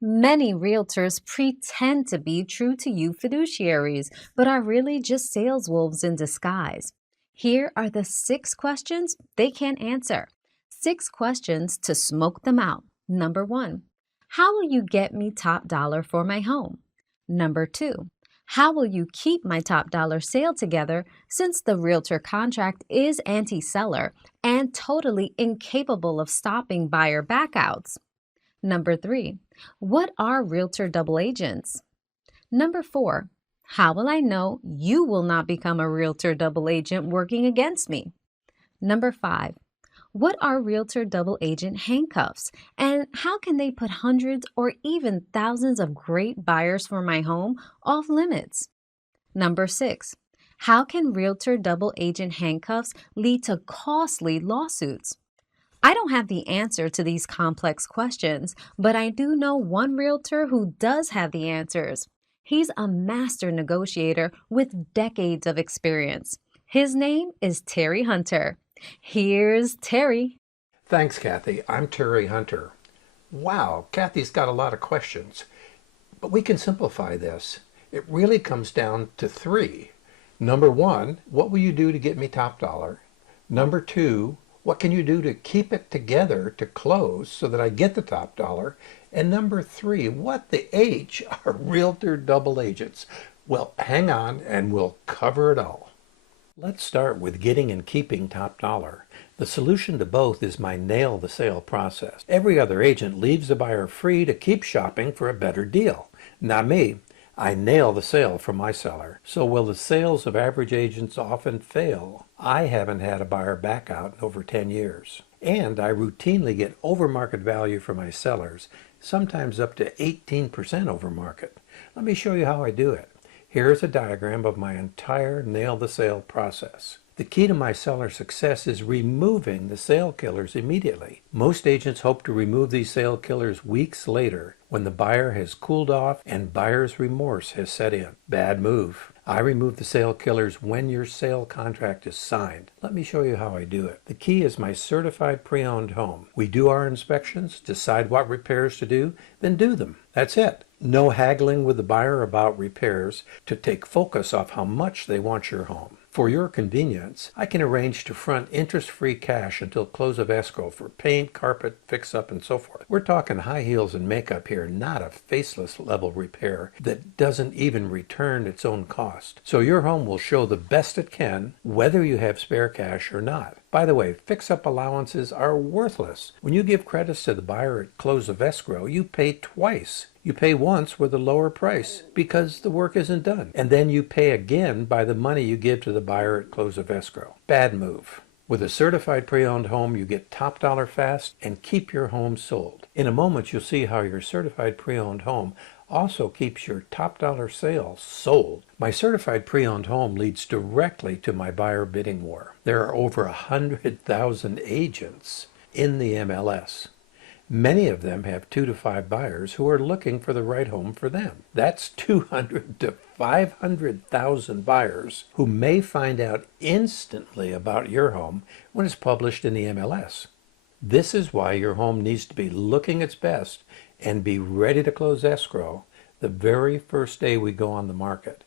Many realtors pretend to be true to you fiduciaries, but are really just sales wolves in disguise. Here are the 6 questions they can't answer. 6 questions to smoke them out. Number 1, how will you get me top dollar for my home? Number 2, how will you keep my top dollar sale together since the realtor contract is anti seller and totally incapable of stopping buyer backouts? Number 3, what are realtor double agents? Number 4, how will I know you will not become a realtor double agent working against me? Number 5, what are realtor double agent handcuffs and how can they put hundreds or even thousands of great buyers for my home off limits? Number 6, how can realtor double agent handcuffs lead to costly lawsuits? I don't have the answer to these complex questions, but I do know one realtor who does have the answers. He's a master negotiator with decades of experience. His name is Terry Hunter. Here's Terry. Thanks, Kathy. I'm Terry Hunter. Wow, Kathy's got a lot of questions, but we can simplify this. It really comes down to three. Number one, what will you do to get me top dollar? Number two, what can you do to keep it together to close so that I get the top dollar? And number three, what the H are realtor double agents? Well, hang on and we'll cover it all. Let's start with getting and keeping top dollar. The solution to both is my nail the sale process. Every other agent leaves the buyer free to keep shopping for a better deal. Not me. I nail the sale for my seller. So while the sales of average agents often fail, I haven't had a buyer back out in over 10 years. And I routinely get over market value for my sellers, sometimes up to 18% over market. Let me show you how I do it. Here's a diagram of my entire nail the sale process. The key to my seller success is removing the sale killers immediately. Most agents hope to remove these sale killers weeks later when the buyer has cooled off and buyer's remorse has set in. Bad move. I remove the sale killers when your sale contract is signed. Let me show you how I do it. The key is my certified pre-owned home. We do our inspections, decide what repairs to do, then do them. That's it. No haggling with the buyer about repairs to take focus off how much they want your home. For your convenience, I can arrange to front interest-free cash until close of escrow for paint, carpet, fix-up, and so forth. We're talking high heels and makeup here, not a faceless level repair that doesn't even return its own cost. So your home will show the best it can, whether you have spare cash or not. By the way, fix-up allowances are worthless. When you give credits to the buyer at close of escrow, you pay twice. You pay once with a lower price because the work isn't done. And then you pay again by the money you give to the buyer at close of escrow. Bad move. With a certified pre-owned home, you get top dollar fast and keep your home sold. In a moment, you'll see how your certified pre-owned home also keeps your top dollar sale sold. My certified pre-owned home leads directly to my buyer bidding war. There are over 100,000 agents in the MLS. Many of them have 2 to 5 buyers who are looking for the right home for them. That's 200 to 500,000 buyers who may find out instantly about your home when it's published in the MLS. This is why your home needs to be looking its best and be ready to close escrow the very first day we go on the market.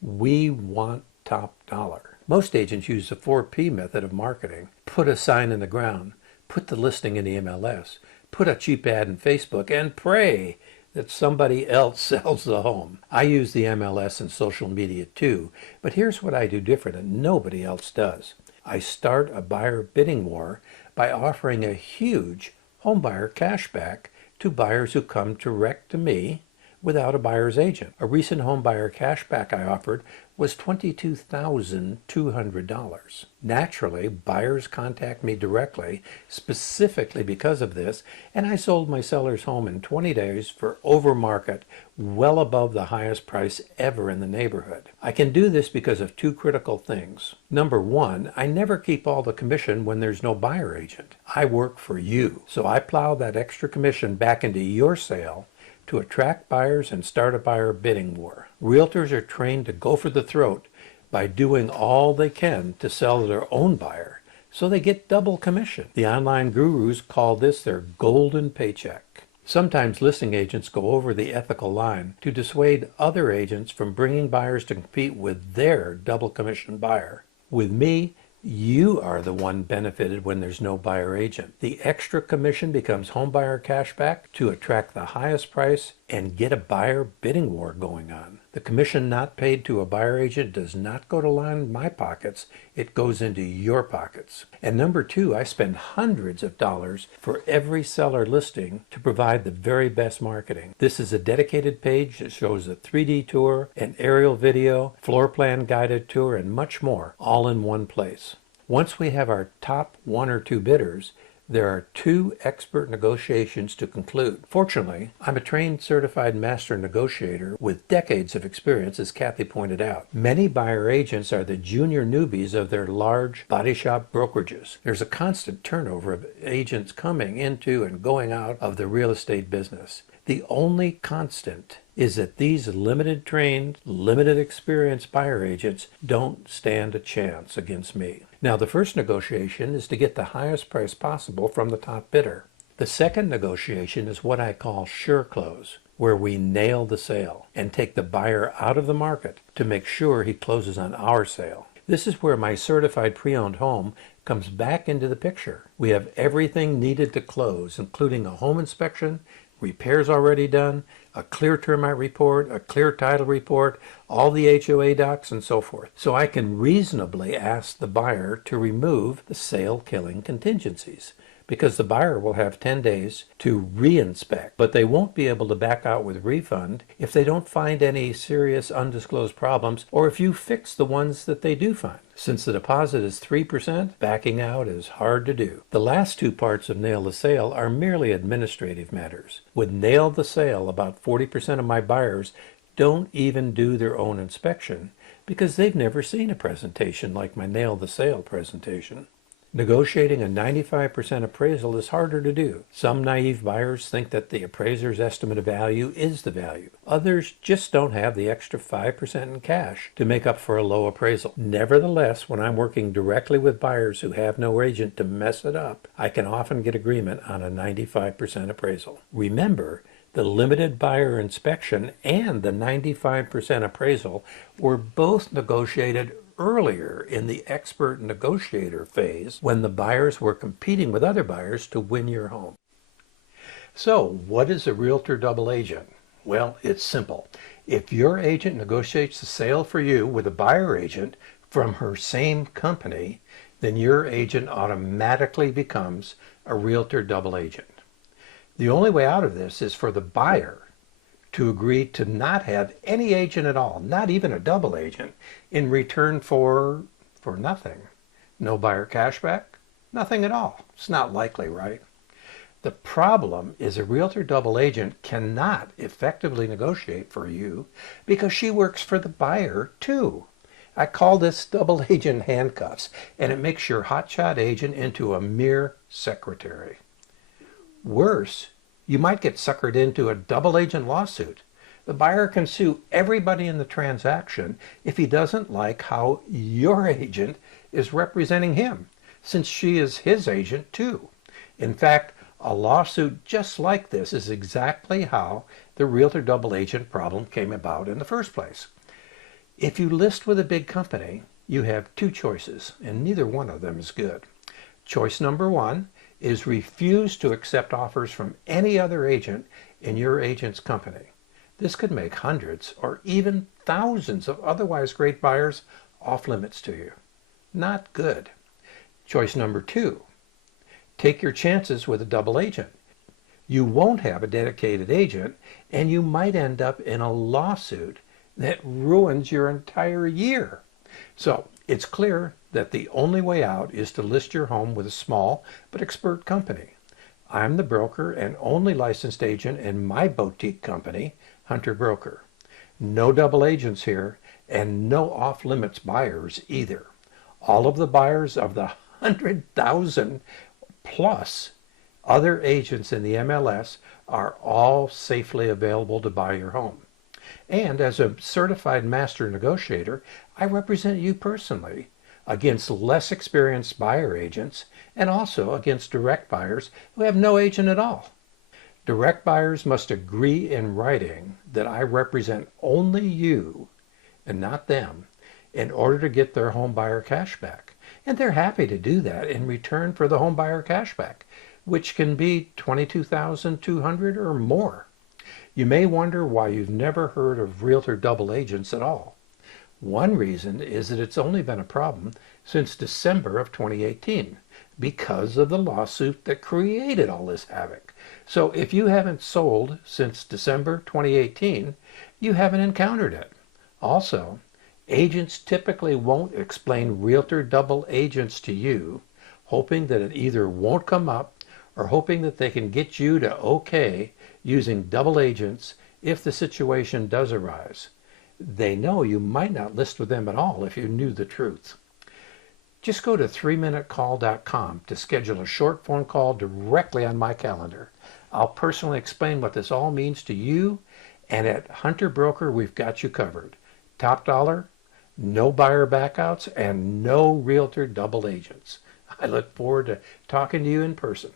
We want top dollar. Most agents use the 4P method of marketing. Put a sign in the ground, put the listing in the MLS, put a cheap ad in Facebook, and pray that somebody else sells the home. I use the MLS and social media too, but here's what I do different and nobody else does. I start a buyer bidding war by offering a huge homebuyer cashback to buyers who come direct to me without a buyer's agent. A recent homebuyer cashback I offered was $22,200. Naturally, buyers contact me directly, specifically because of this, and I sold my seller's home in 20 days for over market, well above the highest price ever in the neighborhood. I can do this because of 2 critical things. Number 1, I never keep all the commission when there's no buyer agent. I work for you, so I plow that extra commission back into your sale to attract buyers and start a buyer bidding war. Realtors are trained to go for the throat by doing all they can to sell their own buyer, so they get double commission. The online gurus call this their golden paycheck. Sometimes listing agents go over the ethical line to dissuade other agents from bringing buyers to compete with their double commission buyer. With me, you are the one benefited when there's no buyer agent. The extra commission becomes home buyer cashback to attract the highest price and get a buyer bidding war going on. The commission not paid to a buyer agent does not go to line my pockets, it goes into your pockets. And number two, I spend hundreds of dollars for every seller listing to provide the very best marketing. This is a dedicated page that shows a 3D tour, an aerial video, floor plan guided tour, and much more, all in one place. Once we have our top one or two bidders, there are 2 expert negotiations to conclude. Fortunately, I'm a trained certified master negotiator with decades of experience, as Kathy pointed out. Many buyer agents are the junior newbies of their large body shop brokerages. There's a constant turnover of agents coming into and going out of the real estate business. The only constant is that these limited trained, limited experienced buyer agents don't stand a chance against me. Now, the first negotiation is to get the highest price possible from the top bidder. The second negotiation is what I call sure close, where we nail the sale and take the buyer out of the market to make sure he closes on our sale. This is where my certified pre-owned home comes back into the picture. We have everything needed to close, including a home inspection, repairs already done, a clear termite report, a clear title report, all the HOA docs, and so forth. So I can reasonably ask the buyer to remove the sale-killing contingencies, because the buyer will have 10 days to re-inspect, but they won't be able to back out with refund if they don't find any serious undisclosed problems or if you fix the ones that they do find. Since the deposit is 3%, backing out is hard to do. The last 2 parts of Nail the Sale are merely administrative matters. With Nail the Sale, about 40% of my buyers don't even do their own inspection because they've never seen a presentation like my Nail the Sale presentation. Negotiating a 95% appraisal is harder to do. Some naive buyers think that the appraiser's estimate of value is the value. Others just don't have the extra 5% in cash to make up for a low appraisal. Nevertheless, when I'm working directly with buyers who have no agent to mess it up, I can often get agreement on a 95% appraisal. Remember, the limited buyer inspection and the 95% appraisal were both negotiated earlier in the expert negotiator phase when the buyers were competing with other buyers to win your home. So, what is a realtor double agent? Well, it's simple. If your agent negotiates the sale for you with a buyer agent from her same company, then your agent automatically becomes a realtor double agent. The only way out of this is for the buyer to agree to not have any agent at all, not even a double agent, in return for nothing. No buyer cashback, nothing at all. It's not likely, right? The problem is a realtor double agent cannot effectively negotiate for you because she works for the buyer too. I call this double agent handcuffs, and it makes your hotshot agent into a mere secretary. Worse, you might get suckered into a double agent lawsuit. The buyer can sue everybody in the transaction if he doesn't like how your agent is representing him, since she is his agent too. In fact, a lawsuit just like this is exactly how the realtor double agent problem came about in the first place. If you list with a big company, you have 2 choices, and neither one of them is good. Choice number 1 is refuse to accept offers from any other agent in your agent's company. This could make hundreds or even thousands of otherwise great buyers off limits to you. Not good. Choice number 2, take your chances with a double agent. You won't have a dedicated agent, and you might end up in a lawsuit that ruins your entire year. So it's clear that the only way out is to list your home with a small but expert company. I'm the broker and only licensed agent in my boutique company, Hunter Broker. No double agents here, and no off-limits buyers either. All of the buyers of the 100,000 plus other agents in the MLS are all safely available to buy your home. And as a certified master negotiator, I represent you personally against less experienced buyer agents and also against direct buyers who have no agent at all. Direct buyers must agree in writing that I represent only you and not them in order to get their home buyer cashback. And they're happy to do that in return for the home buyer cashback, which can be $22,200 or more. You may wonder why you've never heard of Realtor Double Agents at all. One reason is that it's only been a problem since December of 2018 because of the lawsuit that created all this havoc. So if you haven't sold since December 2018, you haven't encountered it. Also, agents typically won't explain Realtor Double Agents to you, hoping that it either won't come up or hoping that they can get you to okay using double agents if the situation does arise. They know you might not list with them at all if you knew the truth. Just go to 3minutecall.com to schedule a short phone call directly on my calendar. I'll personally explain what this all means to you, and at Hunter Broker, we've got you covered. Top dollar, no buyer backouts, and no Realtor Double Agents. I look forward to talking to you in person.